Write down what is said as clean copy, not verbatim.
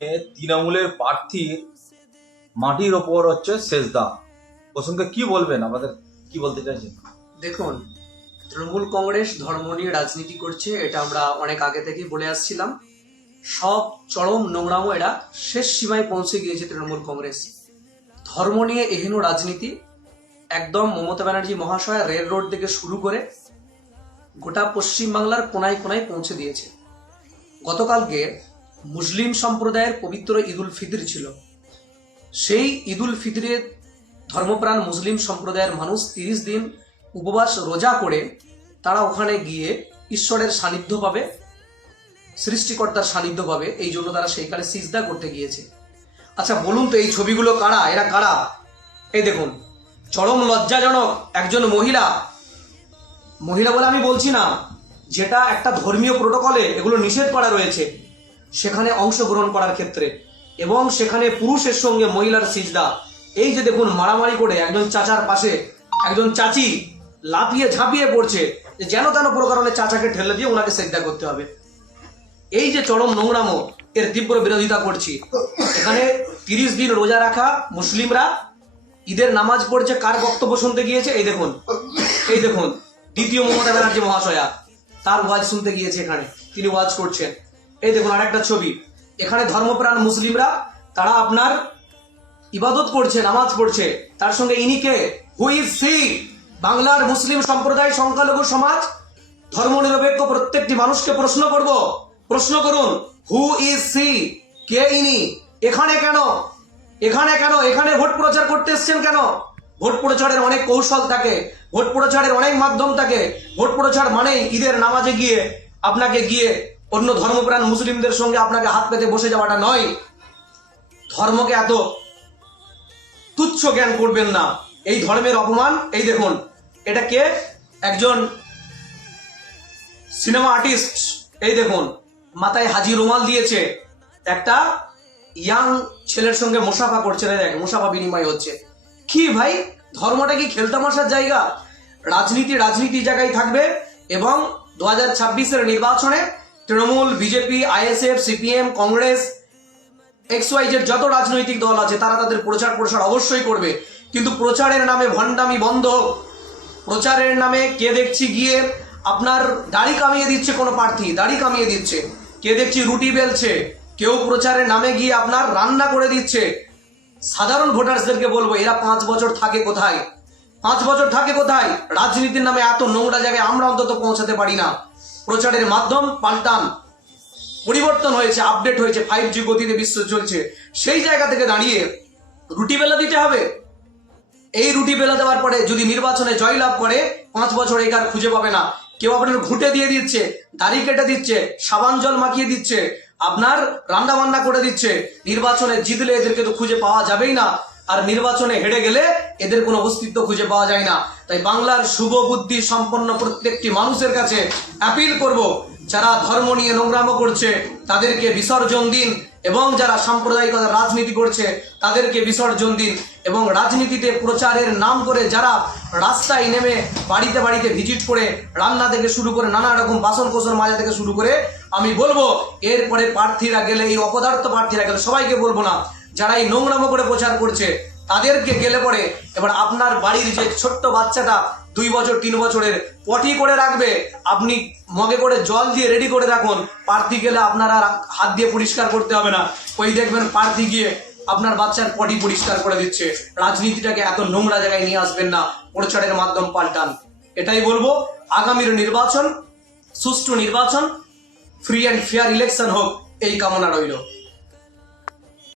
তৃণমূলের প্রার্থীর মাটির ওপর হচ্ছে সেজদা প্রসঙ্গে কি বলবেন, আমাদের কি বলতে চাইছেন? দেখুন, তৃণমূল কংগ্রেস ধর্ম নিয়ে রাজনীতি করছে, এটা আমরা অনেক আগে থেকেই বলে আসছিলাম। সব চরম নোংরামো এরা শেষ সীমায় পৌঁছে গিয়েছে তৃণমূল কংগ্রেস। ধর্ম নিয়ে এহেন রাজনীতি একদম মমতা ব্যানার্জি মহাশয় রেল রোড থেকে শুরু করে গোটা পশ্চিমবাংলার কোনায় কোনায় পৌঁছে দিয়েছে। গতকালকে মুসলিম সম্প্রদায়ের পবিত্র ঈদুল ফিতর ছিল। সেই ঈদুল ফিতরে ধর্মপ্রাণ মুসলিম সম্প্রদায়ের মানুষ 30 দিন উপবাস রোজা করে তারা ওখানে গিয়ে ঈশ্বরের সান্নিধ্য পাবে, সৃষ্টিকর্তার সান্নিধ্য পাবে, এই জন্য তারা সেইখানে সিজদা করতে গিয়েছে। আচ্ছা বলুন তো, এই ছবিগুলো কারা? এরা কারা? এই দেখুন, চরম লজ্জাজনক একজন মহিলা বলে আমি বলছি না, যেটা একটা ধর্মীয় প্রোটোকলে এগুলো নিষেধ করা রয়েছে, সেখানে অংশগ্রহণ করার ক্ষেত্রে, এবং সেখানে পুরুষের সঙ্গে মহিলার সিজদা। এই যে দেখুন, মারামারি করে একজন চাচার পাশে একজন চাচি লাফিয়ে ঝাঁপিয়ে পড়ছে, যে যেন তেন প্রকারণে চাচাকে ঠেলে দিয়ে ওনাকে সিজদা করতে হবে। এই যে চরম নোংরামো, এর তীব্র বিরোধিতা করছি। এখানে 30 দিন রোজা রাখা মুসলিমরা ঈদের নামাজ পড়ছে, কার বক্তব্য শুনতে গিয়েছে? এই দেখুন দ্বিতীয় মমতা ব্যানার্জি মহাশয়া তার ওয়াজ শুনতে গিয়েছে, এখানে তিনি ওয়াজ করছেন। এই দেখুন আরেকটা ছবি, এখানে ধর্মপ্রাণ মুসলিমরা তারা আপনার ইবাদত করছে, নামাজ পড়ছে, তার সঙ্গে ইনিকে হু ইজ সি? বাংলার মুসলিম সম্প্রদায়, সংখ্যালঘু সমাজ, ধর্মনিরপেক্ষ প্রত্যেকটি মানুষকে প্রশ্ন করুন, হু ইজ সি? কে ইনি? এখানে কেন? এখানে ভোট প্রচার করতে এসছেন কেন? ভোট প্রচারের অনেক কৌশল থাকে, ভোট প্রচারের অনেক মাধ্যম থাকে। ভোট প্রচার মানেই ঈদের নামাজে গিয়ে আপনাকে গিয়ে অন্য ধর্মপ্রাণ মুসলিমদের সঙ্গে আপনাকে হাত পেতে বসে যাওয়াটা নয়। ধর্মকে এত তুচ্ছ জ্ঞান করবেন না, এই ধর্মের অপমান। এই দেখুন, এটা কে? একজন সিনেমা আর্টিস্ট। এই দেখুন, মাথায় হাজি রুমাল দিয়েছে, একটা ইয়াং ছেলের সঙ্গে মুসাফা করছে, মুসাফা বিনিময় হচ্ছে। কি ভাই, ধর্মটা কি খেলতামাশার জায়গা? রাজনীতি জায়গায় থাকবে। এবং 2026-এর নির্বাচনে Trinamool, BJP, ISF, CPM, Congress, XYZ যত রাজনৈতিক দল আছে তারা তাদের প্রচার অবশ্যই করবে, কিন্তু প্রচারের নামে ভণ্ডামি বন্ধ। প্রচারের নামে কে দেখছি গিয়ে আপনার দাড়ি কামিয়ে দিচ্ছে, কোনো প্রার্থী দাড়ি কামিয়ে দিচ্ছে, কে দেখছি রুটি বেলছে, কেউ প্রচারের নামে গিয়ে আপনার রান্না করে দিচ্ছে। সাধারণ ভোটার্সদেরকে বলবো, এরা 5 বছর থাকে কোথায়? 5 বছর থাকে কোথায়? রাজনীতির নামে এত নোংরা জায়গায় আমরা অন্তত পৌঁছাতে পারি না। প্রচারের মাধ্যম পাল্টান, পরিবর্তন হয়েছে, আপডেট হয়েছে, 5G গতিতে বিশ্ব চলছে। সেই জায়গা থেকে দাঁড়িয়ে রুটি বেলা দিতে হবে। এই রুটি বেলা দেওয়ার পরে যদি নির্বাচনে জয়লাভ করে, 5 বছর একার খুঁজে পাবে না। কেউ আপনার ঘুঁটে দিয়ে দিচ্ছে, দাড়ি কেটে দিচ্ছে, সাবান জল মাখিয়ে দিচ্ছে, আপনার রান্না বান্না করে দিচ্ছে। নির্বাচনে জিতলে এদেরকে তো খুঁজে পাওয়া যাবেই না, আর নির্বাচনে হেরে গেলে এদের কোনো অস্তিত্ব খুঁজে পাওয়া যায় না। তাই বাংলার শুভ বুদ্ধি সম্পন্ন প্রত্যেকটি মানুষের কাছে অ্যাপিল করব, যারা ধর্ম নিয়ে নোংরামো করছে তাদেরকে বিসর্জন দিন, এবং যারা সাম্প্রদায়িকতার রাজনীতি করছে তাদেরকে বিসর্জন দিন। এবং রাজনীতিতে প্রচারের নাম করে যারা রাস্তায় নেমে বাড়িতে বাড়িতে ভিজিট করে রান্না থেকে শুরু করে নানা রকম বাসন কোসন মাজা থেকে শুরু করে, আমি বলবো এরপরে প্রার্থীরা গেলে, এই অপদার্থ প্রার্থীরা গেলে, সবাইকে বলবো না, যারা এই নোংরামো করে প্রচার করছে তাদেরকে গেলে পরে এবার আপনার বাড়ির যে ছোট্ট বাচ্চাটা 2 বছর 3 বছরের পটি করে রাখবে, আপনি মগে করে জল দিয়ে রেডি করে রাখুন। প্রার্থী গেলে আপনার আর হাত দিয়ে পরিষ্কার করতে হবে না, ওই দেখবেন প্রার্থী গিয়ে আপনার বাচ্চার পটি পরিষ্কার করে দিচ্ছে। রাজনীতিটাকে এত নোংরা জায়গায় নিয়ে আসবেন না, প্রচারের মাধ্যম পাল্টান। এটাই বলবো। আগামীর নির্বাচন সুষ্ঠু নির্বাচন, ফ্রি অ্যান্ড ফেয়ার ইলেকশন হোক, এই কামনা রইল।